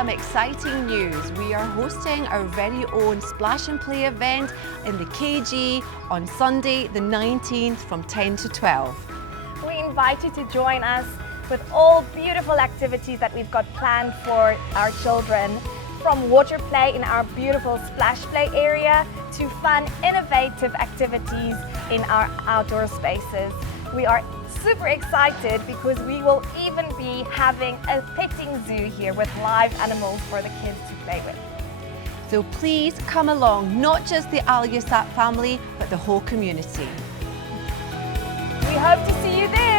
some exciting news. We are hosting our very own Splash and Play event in the KG on Sunday the 19th from 10 to 12. We invite you to join us with all beautiful activities that we've got planned for our children, from water play in our beautiful splash play area to fun, innovative activities in our outdoor spaces. We are super excited because we will even be having a petting zoo here with live animals for the kids to play with. So please come along, not just the Aliyasat family, but the whole community. We hope to see you there.